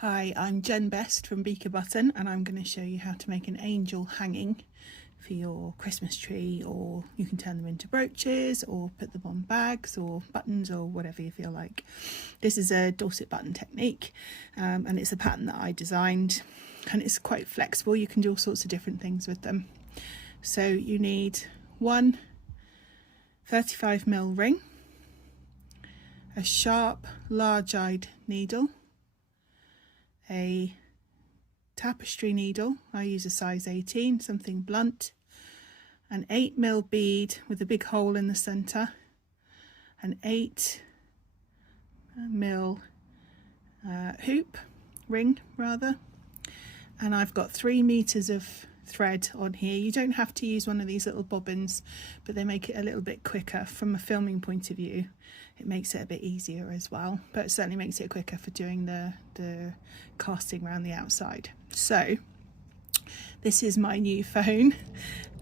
Hi, I'm Jen Best from Beaker Button, and I'm going to show you how to make an angel hanging for your Christmas tree, or you can turn them into brooches or put them on bags or buttons or whatever you feel like. This is a Dorset button technique, and it's a pattern that I designed, and it's quite flexible. You can do all sorts of different things with them. So you need one 35mm ring, a sharp large-eyed needle, a tapestry needle, I use a size 18, something blunt, an 8mm bead with a big hole in the centre, an 8mm hoop, ring rather, and I've got 3 meters of thread on here. You don't have to use one of these little bobbins, but they make it a little bit quicker from a filming point of view. It makes it a bit easier as well, but it certainly makes it quicker for doing the casting around the outside. So this is my new phone,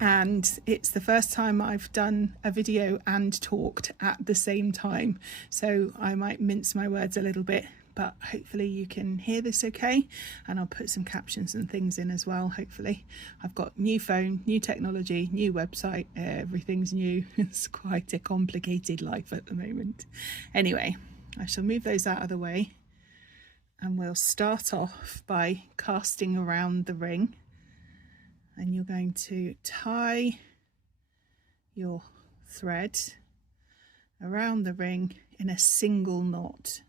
and it's the first time I've done a video and talked at the same time, so I might mince my words a little bit, but hopefully you can hear this okay, and I'll put some captions and things in as well, hopefully. I've got new phone, new technology, new website, everything's new. It's quite a complicated life at the moment. Anyway, I shall move those out of the way, and we'll start off by casting around the ring, and you're going to tie your thread around the ring in a single knot,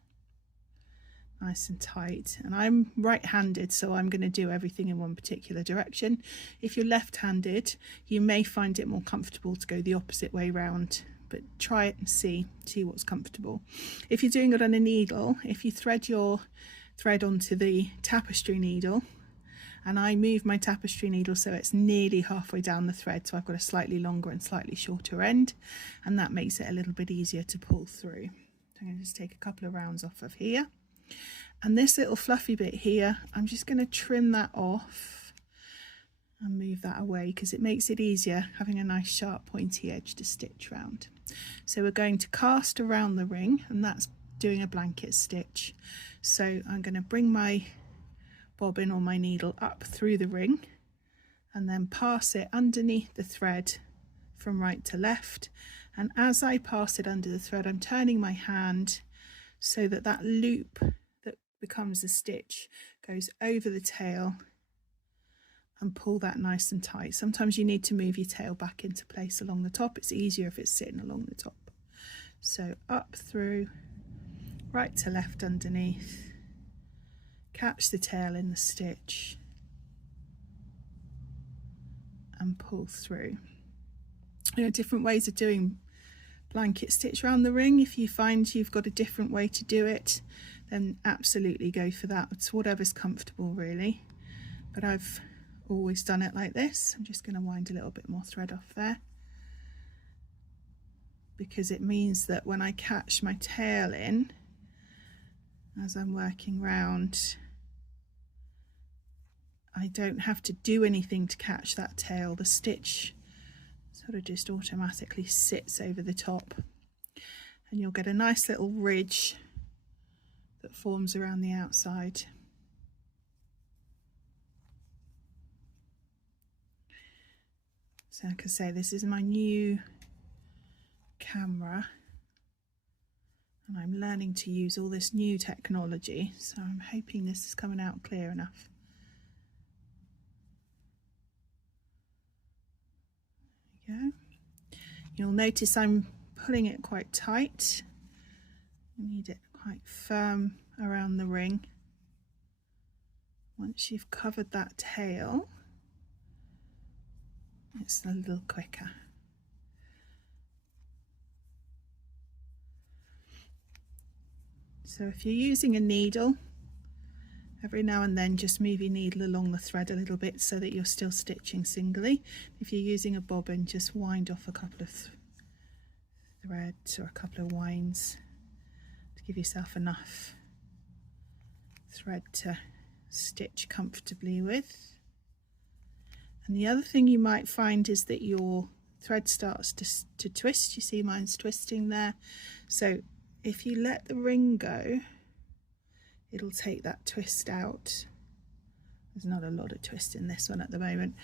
nice and tight. And I'm right-handed, so I'm going to do everything in one particular direction. If you're left-handed, you may find it more comfortable to go the opposite way round, but try it and see what's comfortable. If you're doing it on a needle, if you thread your thread onto the tapestry needle, and I move my tapestry needle so it's nearly halfway down the thread, so I've got a slightly longer and slightly shorter end, and that makes it a little bit easier to pull through. So I'm going to just take a couple of rounds off of here, and this little fluffy bit here, I'm just going to trim that off and move that away, because it makes it easier having a nice sharp pointy edge to stitch round. So we're going to cast around the ring, and that's doing a blanket stitch. So I'm going to bring my bobbin or my needle up through the ring and then pass it underneath the thread from right to left, and as I pass it under the thread, I'm turning my hand so that that loop that becomes a stitch goes over the tail, and pull that nice and tight. Sometimes you need to move your tail back into place along the top. It's easier if it's sitting along the top. So up through, right to left underneath, catch the tail in the stitch and pull through. There are different ways of doing blanket stitch around the ring. If you find you've got a different way to do it, then absolutely go for that. It's whatever's comfortable really, but I've always done it like this. I'm just going to wind a little bit more thread off there, because it means that when I catch my tail in as I'm working round, I don't have to do anything to catch that tail. The stitch sort of just automatically sits over the top, and you'll get a nice little ridge that forms around the outside. So like I say, this is my new camera, and I'm learning to use all this new technology, so I'm hoping this is coming out clear enough. There we go. You'll notice I'm pulling it quite tight. You need it quite firm around the ring. Once you've covered that tail, it's a little quicker. So if you're using a needle, every now and then just move your needle along the thread a little bit so that you're still stitching singly. If you're using a bobbin, just wind off a couple of threads or a couple of winds to give yourself enough thread to stitch comfortably with. And the other thing you might find is that your thread starts to twist. You see mine's twisting there. So if you let the ring go, it'll take that twist out. There's not a lot of twist in this one at the moment,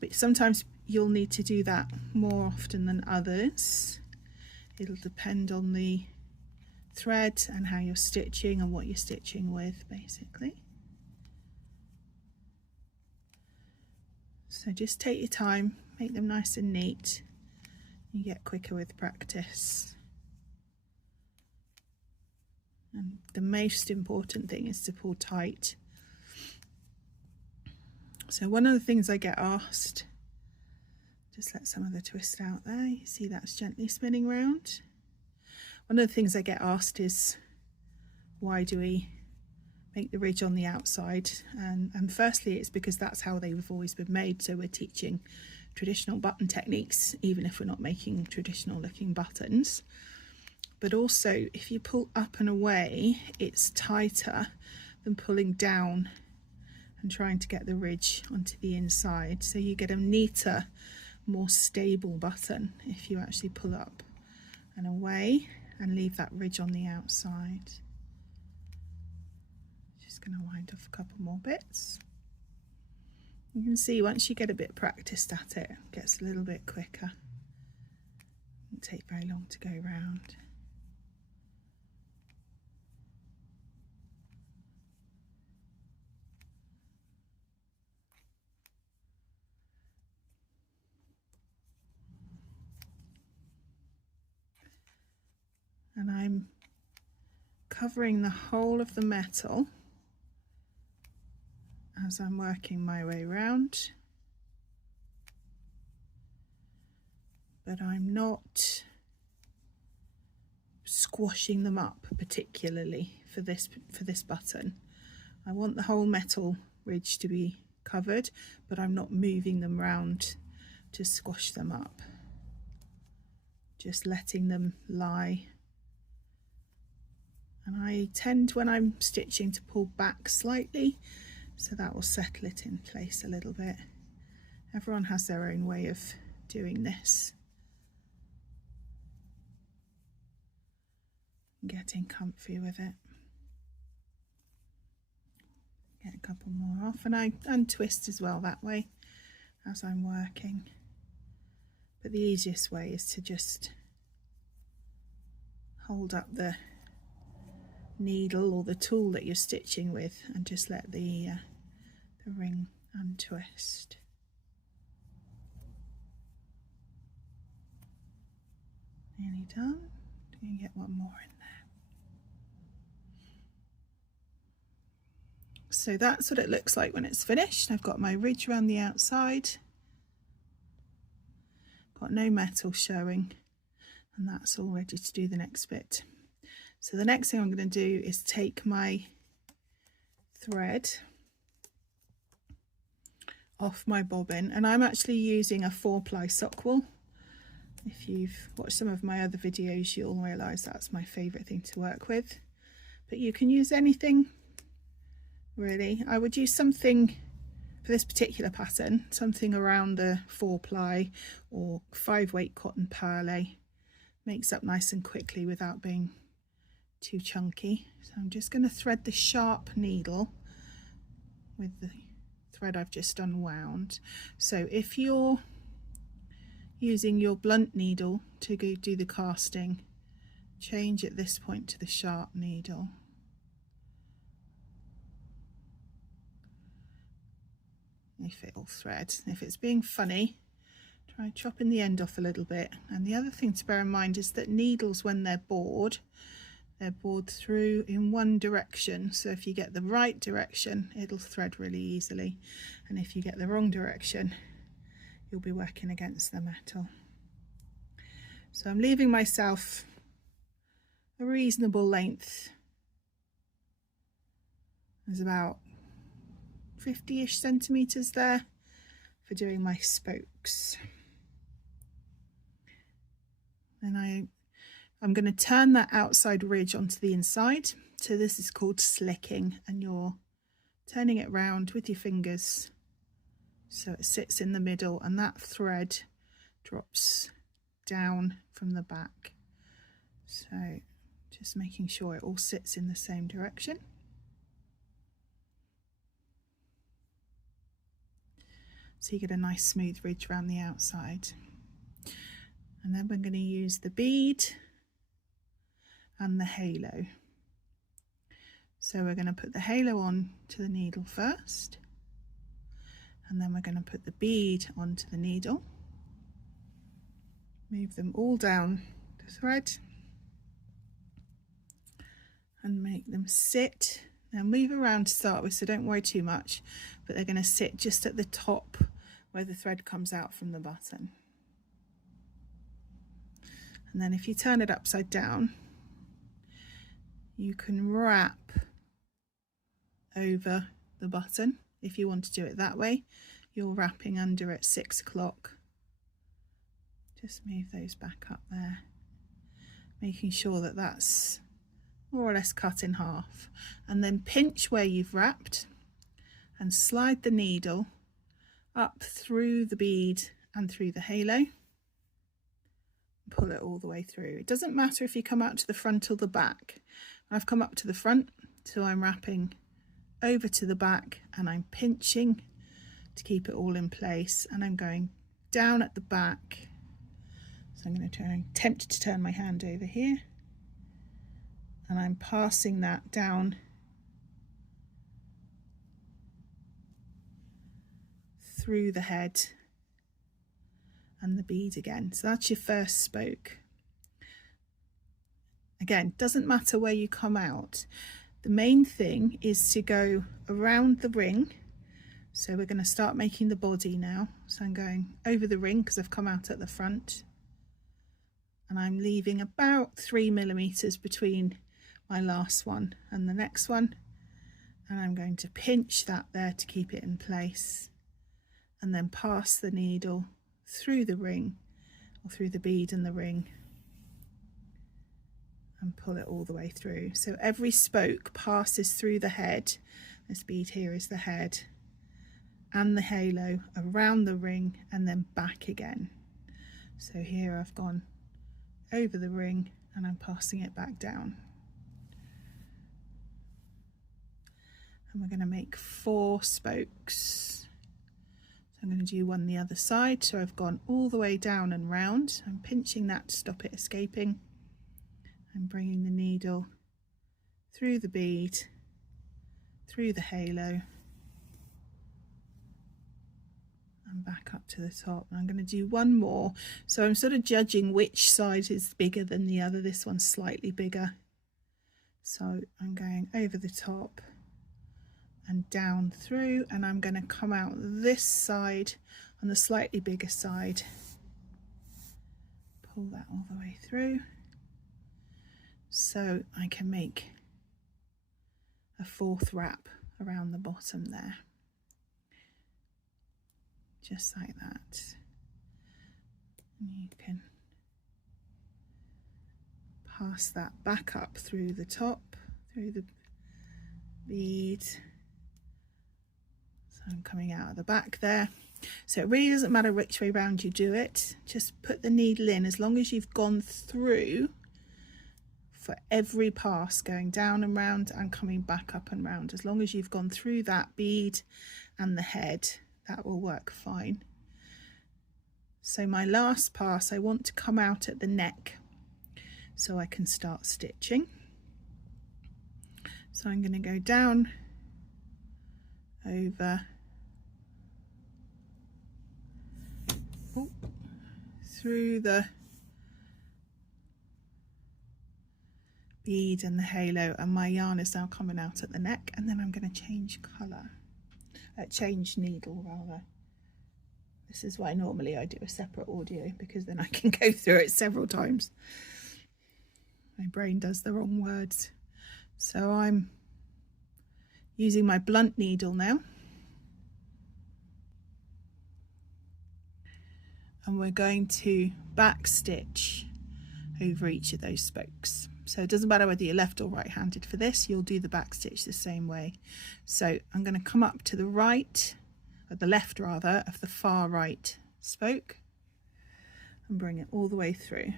but sometimes you'll need to do that more often than others. It'll depend on the thread and how you're stitching and what you're stitching with, basically. So just take your time, make them nice and neat. You get quicker with practice. And the most important thing is to pull tight. So one of the things I get asked, just let some of the twist out there, you see that's gently spinning round. One of the things I get asked is, why do we make the ridge on the outside? And firstly, it's because that's how they've always been made. So we're teaching traditional button techniques, even if we're not making traditional looking buttons. But also, if you pull up and away, it's tighter than pulling down and trying to get the ridge onto the inside. So you get a neater, more stable button if you actually pull up and away and leave that ridge on the outside. Just going to wind off a couple more bits. You can see once you get a bit practiced at it, it gets a little bit quicker. It doesn't take very long to go round. And I'm covering the whole of the metal as I'm working my way round, but I'm not squashing them up particularly for this button. I want the whole metal ridge to be covered, but I'm not moving them round to squash them up, just letting them lie. And I tend, when I'm stitching, to pull back slightly, so that will settle it in place a little bit. Everyone has their own way of doing this. Getting comfy with it. Get a couple more off, and I untwist as well that way as I'm working. But the easiest way is to just hold up the needle or the tool that you're stitching with and just let the ring untwist. Nearly done. You can get one more in there. So that's what it looks like when it's finished. I've got my ridge around the outside, got no metal showing, and that's all ready to do the next bit. So the next thing I'm going to do is take my thread off my bobbin, and I'm actually using a 4-ply sock wool. If you've watched some of my other videos, you'll realise that's my favourite thing to work with. But you can use anything, really. I would use something for this particular pattern, something around the 4-ply or 5-weight cotton perle. Makes up nice and quickly without being too chunky. So I'm just going to thread the sharp needle with the thread I've just unwound. So if you're using your blunt needle to go do the casting, change at this point to the sharp needle. If it'll thread. If it's being funny, try chopping the end off a little bit. And the other thing to bear in mind is that needles, when they're bored through in one direction. So if you get the right direction, it'll thread really easily, and if you get the wrong direction, you'll be working against the metal. So I'm leaving myself a reasonable length. There's about 50-ish centimeters there for doing my spokes. And I'm going to turn that outside ridge onto the inside. So this is called slicking, and you're turning it round with your fingers so it sits in the middle, and that thread drops down from the back. So just making sure it all sits in the same direction. so you get a nice smooth ridge around the outside. And then we're going to use the bead and the halo. So we're going to put the halo on to the needle first, and then we're going to put the bead onto the needle. Move them all down the thread and make them sit. Now move around to start with, so don't worry too much, but they're going to sit just at the top where the thread comes out from the button. And then if you turn it upside down, you can wrap over the button. If you want to do it that way, you're wrapping under at 6 o'clock. Just move those back up there, making sure that that's more or less cut in half, and then pinch where you've wrapped and slide the needle up through the bead and through the halo. Pull it all the way through. It doesn't matter if you come out to the front or the back. I've come up to the front, so I'm wrapping over to the back and I'm pinching to keep it all in place, and I'm going down at the back. So I'm going to attempt to turn my hand over here, and I'm passing that down through the head and the bead again. So that's your first spoke. Again, doesn't matter where you come out. The main thing is to go around the ring. So we're going to start making the body now. So I'm going over the ring because I've come out at the front, and I'm leaving about 3 millimeters between my last one and the next one, and I'm going to pinch that there to keep it in place, and then pass the needle through the ring, or through the bead and the ring, and pull it all the way through. So every spoke passes through the head. This bead here is the head, and the halo around the ring and then back again. So here I've gone over the ring and I'm passing it back down. And we're going to make 4 spokes. So I'm going to do one the other side. So I've gone all the way down and round. I'm pinching that to stop it escaping. I'm bringing the needle through the bead, through the halo, and back up to the top. And I'm going to do one more. So I'm sort of judging which side is bigger than the other. This one's slightly bigger. So I'm going over the top and down through, and I'm going to come out this side on the slightly bigger side. Pull that all the way through, so I can make a 4th wrap around the bottom there, just like that. And you can pass that back up through the top, through the bead. So I'm coming out of the back there. So it really doesn't matter which way round you do it, just put the needle in as long as you've gone through for every pass, going down and round and coming back up and round. As long as you've gone through that bead and the head, that will work fine. So my last pass, I want to come out at the neck so I can start stitching. So I'm going to go down, over, through the bead and the halo, and my yarn is now coming out at the neck, and then I'm going to change colour, change needle rather. This is why normally I do a separate audio, because then I can go through it several times. My brain does the wrong words. So I'm using my blunt needle now, and we're going to back stitch over each of those spokes. So it doesn't matter whether you're left or right handed for this, you'll do the back stitch the same way. So I'm going to come up to the right, or the left rather, of the far right spoke and bring it all the way through,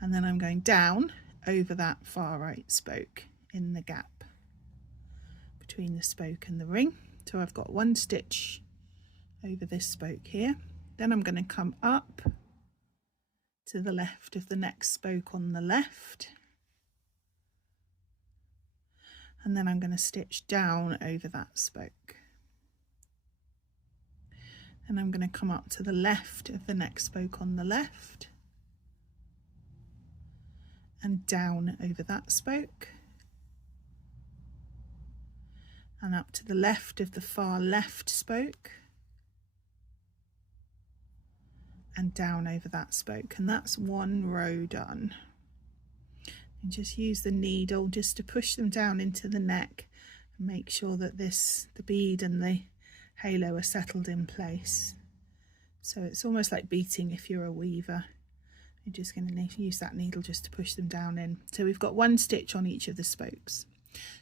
and then I'm going down over that far right spoke in the gap between the spoke and the ring. So I've got 1 stitch over this spoke here. Then I'm going to come up to the left of the next spoke on the left, and then I'm going to stitch down over that spoke. And I'm going to come up to the left of the next spoke on the left and down over that spoke, and up to the left of the far left spoke and down over that spoke, and that's one row done. And just use the needle just to push them down into the neck and make sure that the bead and the halo are settled in place. So it's almost like beating if you're a weaver. You're just going to use that needle just to push them down in. So we've got one stitch on each of the spokes.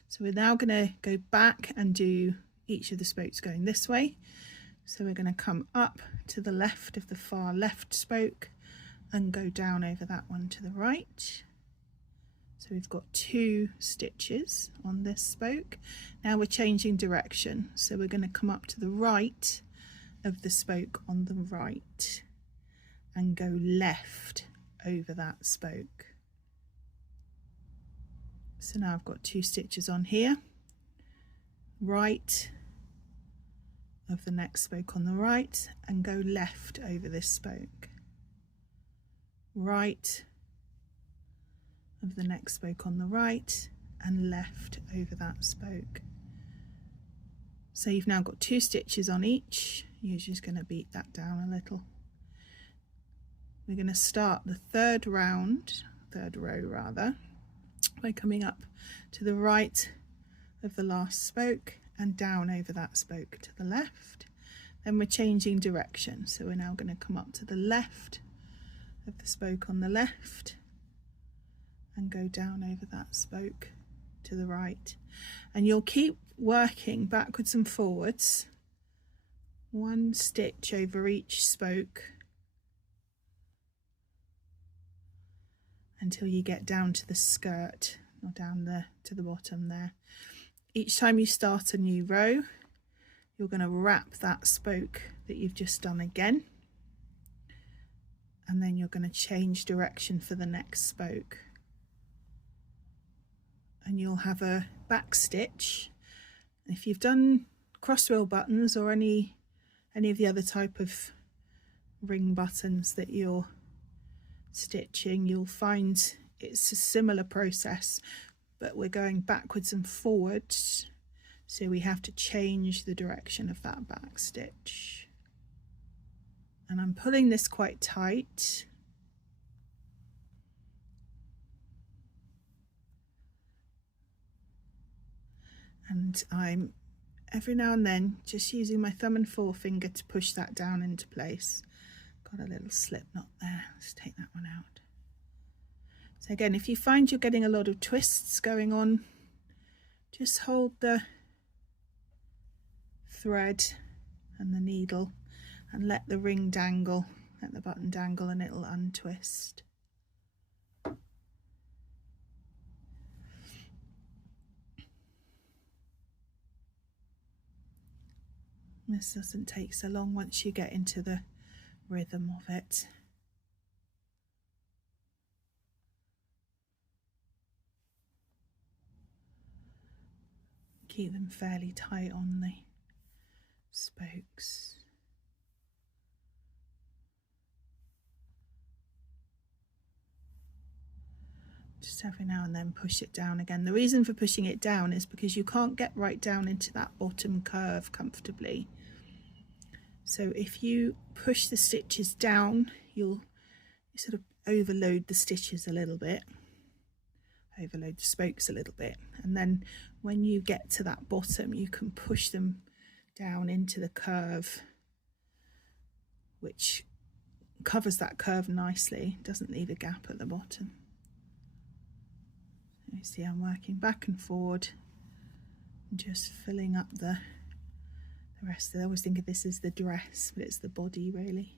So we're now going to go back and do each of the spokes going this way. So we're going to come up to the left of the far left spoke and go down over that one to the right. So we've got 2 stitches on this spoke. Now we're changing direction. So we're going to come up to the right of the spoke on the right and go left over that spoke. So now I've got 2 stitches on here, right of the next spoke on the right and go left over this spoke, right of the next spoke on the right and left over that spoke. So you've now got 2 stitches on each. You're just going to beat that down a little. We're going to start the third row by coming up to the right of the last spoke and down over that spoke to the left. Then we're changing direction, so we're now going to come up to the left of the spoke on the left and go down over that spoke to the right. And you'll keep working backwards and forwards, 1 stitch over each spoke until you get down to the skirt, or down to the bottom there. Each time you start a new row, you're going to wrap that spoke that you've just done again, and then you're going to change direction for the next spoke, and you'll have a back stitch. If you've done cross roll buttons or any of the other type of ring buttons that you're stitching, you'll find it's a similar process, but we're going backwards and forwards, so we have to change the direction of that back stitch. And I'm pulling this quite tight, and I'm every now and then just using my thumb and forefinger to push that down into place. Got a little slip knot there. Let's take that one out. So again, if you find you're getting a lot of twists going on, just hold the thread and the needle and let the ring dangle, let the button dangle, and it'll untwist. This doesn't take so long once you get into the rhythm of it. Keep them fairly tight on the spokes. Just every now and then push it down again. The reason for pushing it down is because you can't get right down into that bottom curve comfortably. So if you push the stitches down, you'll sort of overload the stitches a little bit, overload the spokes a little bit, and then when you get to that bottom, you can push them down into the curve, which covers that curve nicely, doesn't leave a gap at the bottom. You see I'm working back and forward and just filling up the rest. I always think of this as the dress, but it's the body really.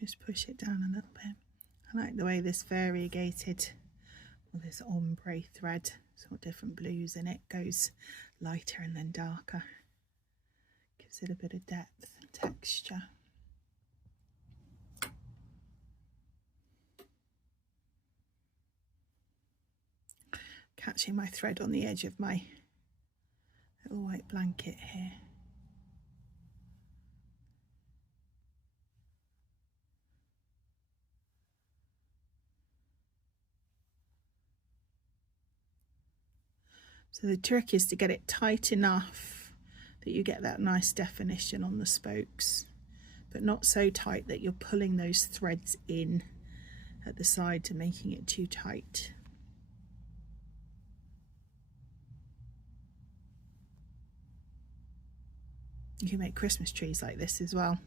Just push it down a little bit. I like the way this variegated, or this ombre thread, sort of different blues in it, goes lighter and then darker. Gives it a bit of depth and texture. Catching my thread on the edge of my little white blanket here. So the trick is to get it tight enough that you get that nice definition on the spokes, but not so tight that you're pulling those threads in at the side to making it too tight. You can make Christmas trees like this as well.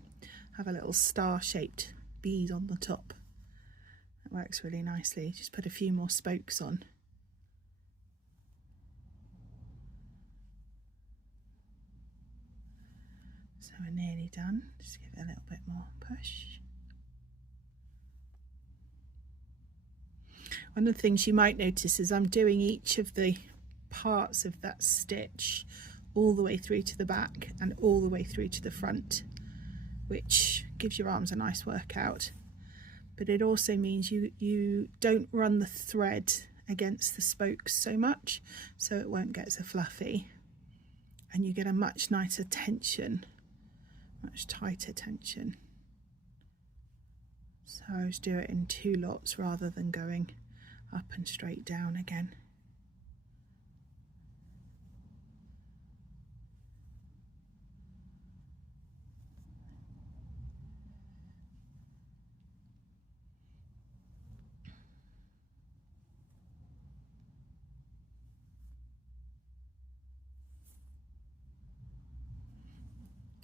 Have a little star-shaped bead on the top. That works really nicely. Just put a few more spokes on. So we're nearly done. Just give it a little bit more push. One of the things you might notice is I'm doing each of the parts of that stitch all the way through to the back and all the way through to the front, which gives your arms a nice workout. But it also means you don't run the thread against the spokes so much, so it won't get so fluffy, and you get a much nicer tension, much tighter tension. So I always do it in 2 lots rather than going up and straight down again.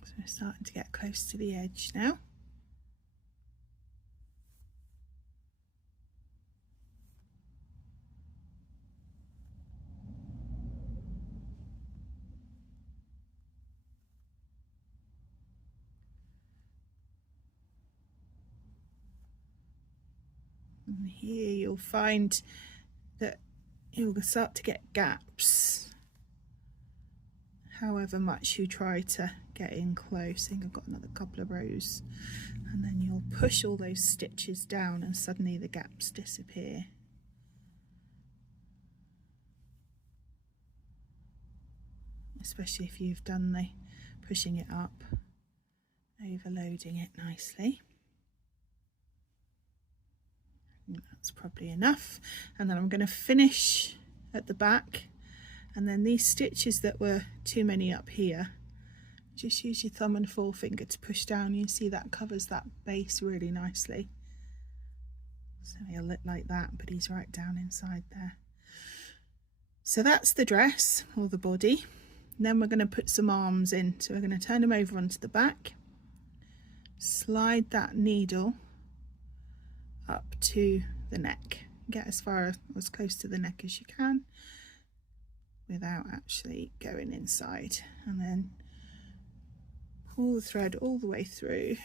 So we're starting to get close to the edge now. And here you'll find that you'll start to get gaps however much you try to get in close. I think I've got another couple of rows, and then you'll push all those stitches down and suddenly the gaps disappear. Especially if you've done the pushing it up, overloading it nicely. That's probably enough, and then I'm going to finish at the back, and then these stitches that were too many up here, just use your thumb and forefinger to push down. You see that covers that base really nicely. So he'll look like that, but he's right down inside there. So that's the dress, or the body. And then we're going to put some arms in, so we're going to turn them over onto the back, slide that needle up to the neck, get as far as close to the neck as you can without actually going inside, and then pull the thread all the way through,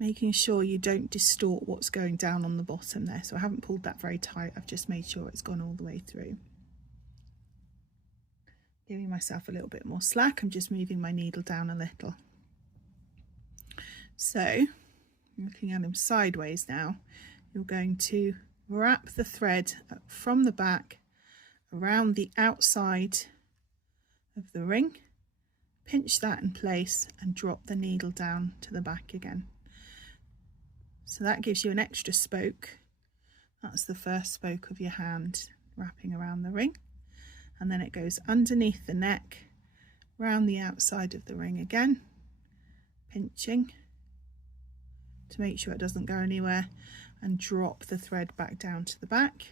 making sure you don't distort what's going down on the bottom there. So I haven't pulled that very tight, I've just made sure it's gone all the way through. Giving myself a little bit more slack, I'm just moving my needle down a little. So looking at him sideways now, you're going to wrap the thread from the back around the outside of the ring, pinch that in place and drop the needle down to the back again. So that gives you an extra spoke. That's the first spoke of your hand wrapping around the ring, and then it goes underneath the neck, round the outside of the ring again, pinching to make sure it doesn't go anywhere, and drop the thread back down to the back.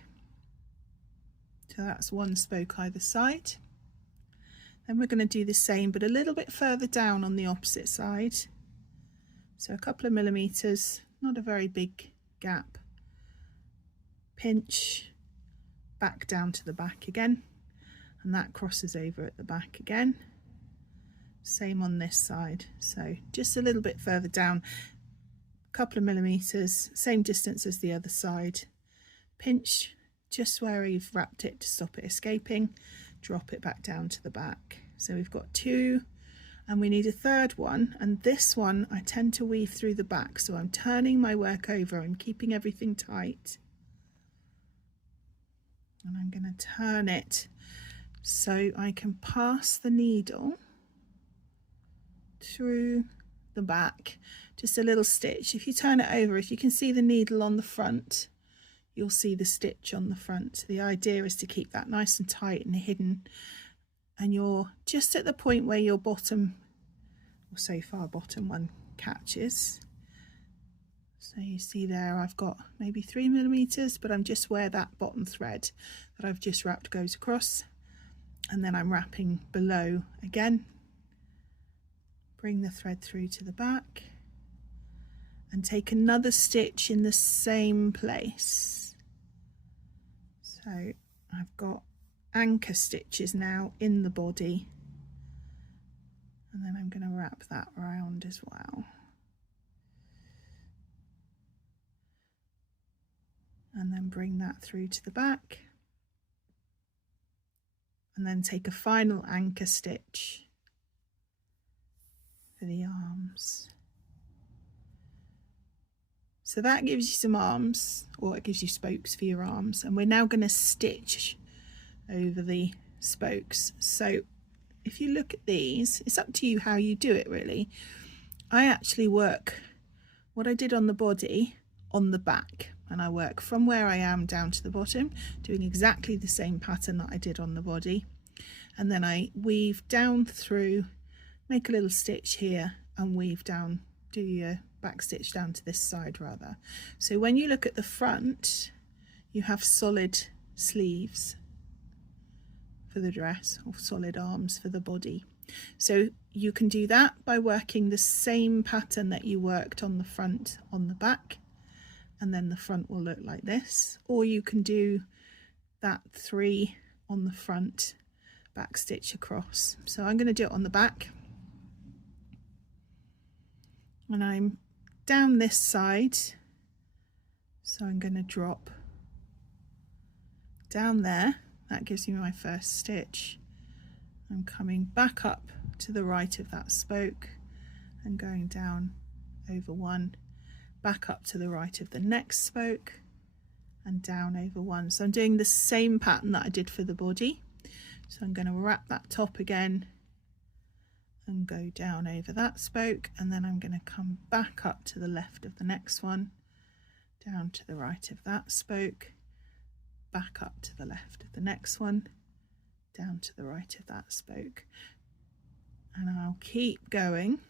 So that's one spoke either side. Then we're going to do the same but a little bit further down on the opposite side, so a couple of millimeters, not a very big gap. Pinch back down to the back again, and that crosses over at the back again. Same on this side, so just a little bit further down, a couple of millimeters, same distance as the other side. Pinch just where you've wrapped it to stop it escaping, drop it back down to the back. So we've got 2 and we need a third one, and this one I tend to weave through the back, so I'm turning my work over, I'm keeping everything tight, and I'm going to turn it so I can pass the needle through the back, just a little stitch. If you turn it over, if you can see the needle on the front, you'll see the stitch on the front. The idea is to keep that nice and tight and hidden, and you're just at the point where your bottom, or so far bottom one, catches. So you see there I've got maybe 3 millimeters, but I'm just where that bottom thread that I've just wrapped goes across, and then I'm wrapping below again. Bring the thread through to the back and take another stitch in the same place. So I've got anchor stitches now in the body, and then I'm going to wrap that around as well. And then bring that through to the back, and then take a final anchor stitch for the arms. So that gives you some arms, or it gives you spokes for your arms, and we're now going to stitch over the spokes. So if you look at these, it's up to you how you do it really. I actually work what I did on the body on the back, and I work from where I am down to the bottom, doing exactly the same pattern that I did on the body, and then I weave down through, make a little stitch here and weave down, do your back stitch down to this side rather. So when you look at the front, you have solid sleeves for the dress, or solid arms for the body. So you can do that by working the same pattern that you worked on the front on the back, and then the front will look like this, or you can do that 3 on the front, back stitch across. So I'm going to do it on the back, and I'm down this side, so I'm going to drop down there. That gives me my first stitch. I'm coming back up to the right of that spoke and going down over one, back up to the right of the next spoke and down over one. So I'm doing the same pattern that I did for the body. So I'm going to wrap that top again and go down over that spoke, and then I'm going to come back up to the left of the next one, down to the right of that spoke, back up to the left of the next one, down to the right of that spoke, and I'll keep going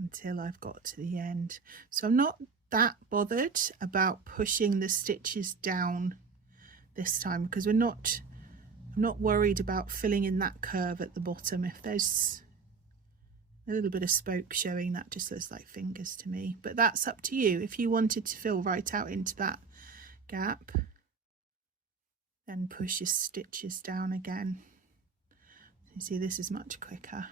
until I've got to the end. So I'm not that bothered about pushing the stitches down this time, because I'm not worried about filling in that curve at the bottom. If there's a little bit of spoke showing, that just looks like fingers to me, but that's up to you. If you wanted to fill right out into that gap, then push your stitches down again. You see, this is much quicker.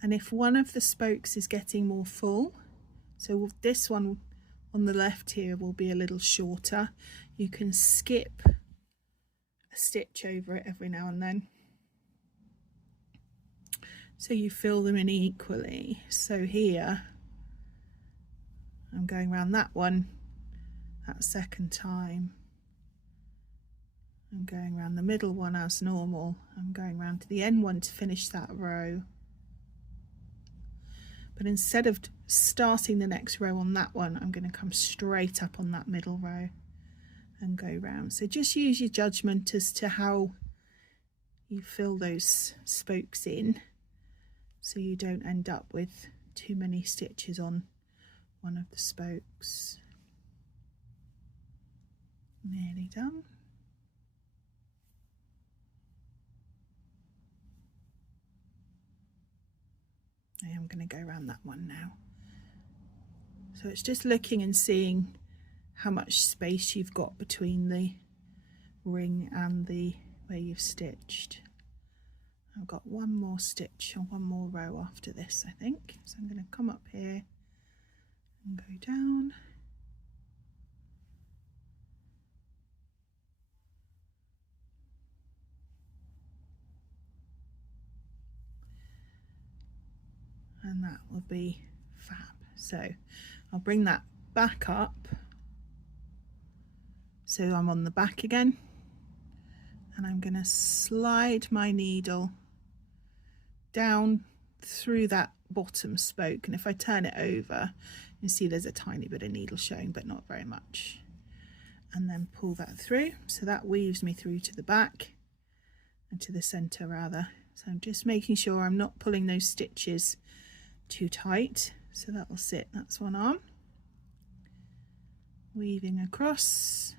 And if one of the spokes is getting more full, so this one on the left here will be a little shorter, you can skip a stitch over it every now and then, so you fill them in equally. So here I'm going around that one that second time, I'm going around the middle one as normal, I'm going around to the end one to finish that row. But instead of starting the next row on that one, I'm going to come straight up on that middle row and go round. So just use your judgment as to how you fill those spokes in, so you don't end up with too many stitches on one of the spokes. Nearly done. I am going to go around that one now. So it's just looking and seeing how much space you've got between the ring and the where you've stitched. I've got one more stitch or one more row after this, I think. So I'm going to come up here and go down. And that will be fab. So I'll bring that back up. So I'm on the back again, and I'm going to slide my needle down through that bottom spoke, and if I turn it over, you see there's a tiny bit of needle showing, but not very much, and then pull that through. So that weaves me through to the back and to the center rather. So I'm just making sure I'm not pulling those stitches too tight. So that will sit, that's one arm, weaving across,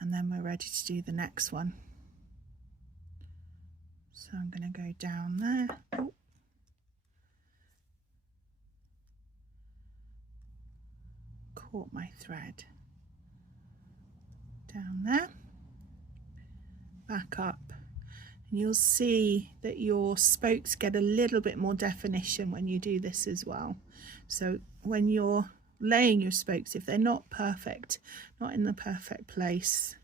and then we're ready to do the next one. So I'm going to go down there. Oh. Caught my thread. Down there. Back up. And you'll see that your spokes get a little bit more definition when you do this as well. So when you're laying your spokes, if they're not perfect, not in the perfect place,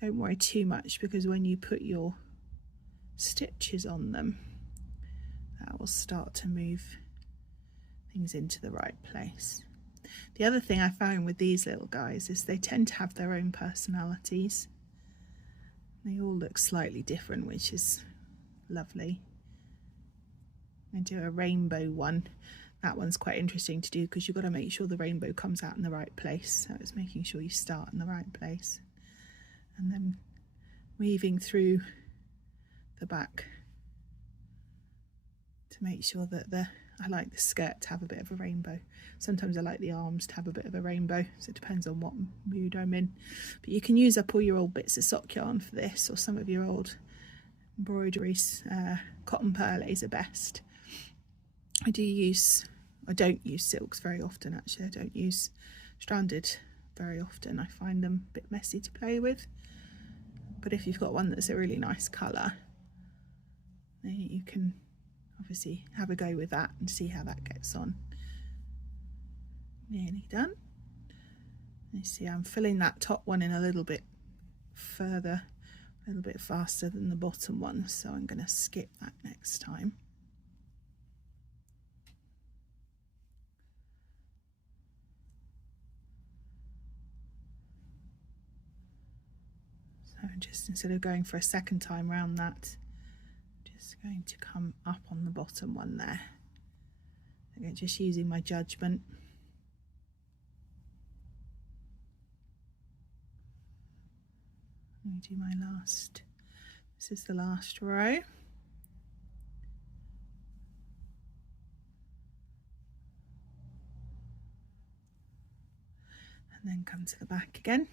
don't worry too much, because when you put your stitches on them, that will start to move things into the right place. The other thing I found with these little guys is they tend to have their own personalities. They all look slightly different, which is lovely. I do a rainbow one. That one's quite interesting to do because you've got to make sure the rainbow comes out in the right place. So it's making sure you start in the right place. And then weaving through the back to make sure that I like the skirt to have a bit of a rainbow. Sometimes I like the arms to have a bit of a rainbow, so it depends on what mood I'm in. But you can use up all your old bits of sock yarn for this, or some of your old embroideries. Cotton perles are best. I don't use silks very often actually. I don't use stranded very often. I find them a bit messy to play with. But if you've got one that's a really nice colour, then you can obviously have a go with that and see how that gets on. Nearly done. You see I'm filling that top one in a little bit further, a little bit faster than the bottom one, so I'm going to skip that next time. So just instead of going for a second time round that, just going to come up on the bottom one there. Again, just using my judgment. Let me do my last, this is the last row. And then come to the back again.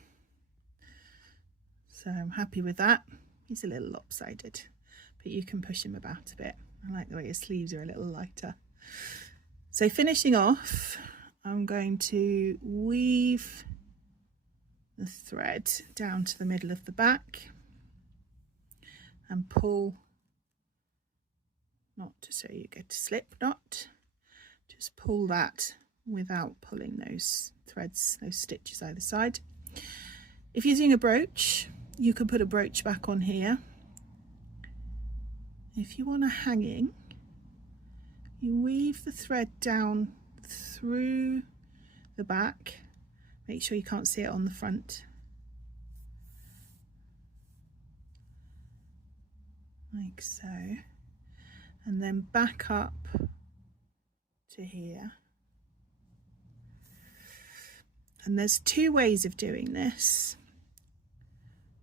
So I'm happy with that. He's a little lopsided, but you can push him about a bit. I like the way his sleeves are a little lighter. So finishing off, I'm going to weave the thread down to the middle of the back and pull, not to so you get a slip knot, just pull that without pulling those threads, those stitches either side. If you're using a brooch, you can put a brooch back on here. If you want a hanging, you weave the thread down through the back. Make sure you can't see it on the front. Like so. And then back up to here. And there's two ways of doing this.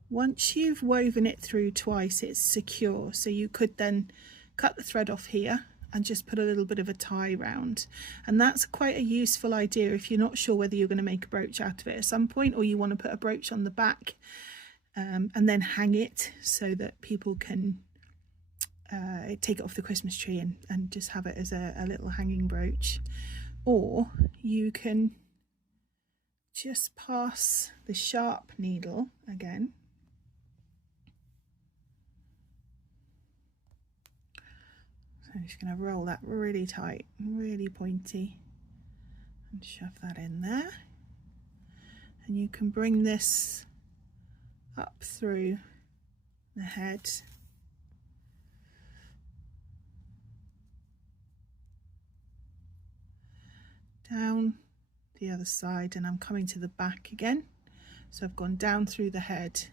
Once you've woven it through twice, it's secure. So you could then cut the thread off here and just put a little bit of a tie round. And that's quite a useful idea if you're not sure whether you're going to make a brooch out of it at some point, or you want to put a brooch on the back and then hang it so that people can take it off the Christmas tree and just have it as a little hanging brooch. Or you can just pass the sharp needle again. So I'm just going to roll that really tight, really pointy, and shove that in there. And you can bring this up through the head. Down the other side, and I'm coming to the back again. So I've gone down through the head.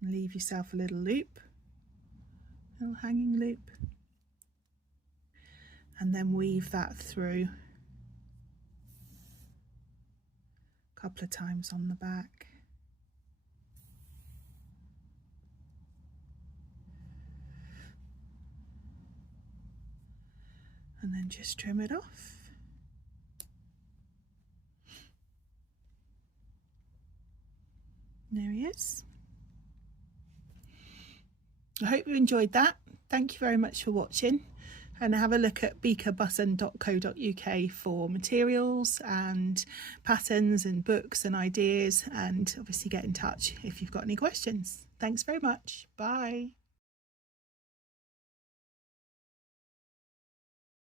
Leave yourself a little loop, little hanging loop, and then weave that through a couple of times on the back. And then just trim it off. There he is. I hope you enjoyed that. Thank you very much for watching, and have a look at beakerbutton.co.uk for materials and patterns and books and ideas, and obviously get in touch if you've got any questions. Thanks very much. Bye.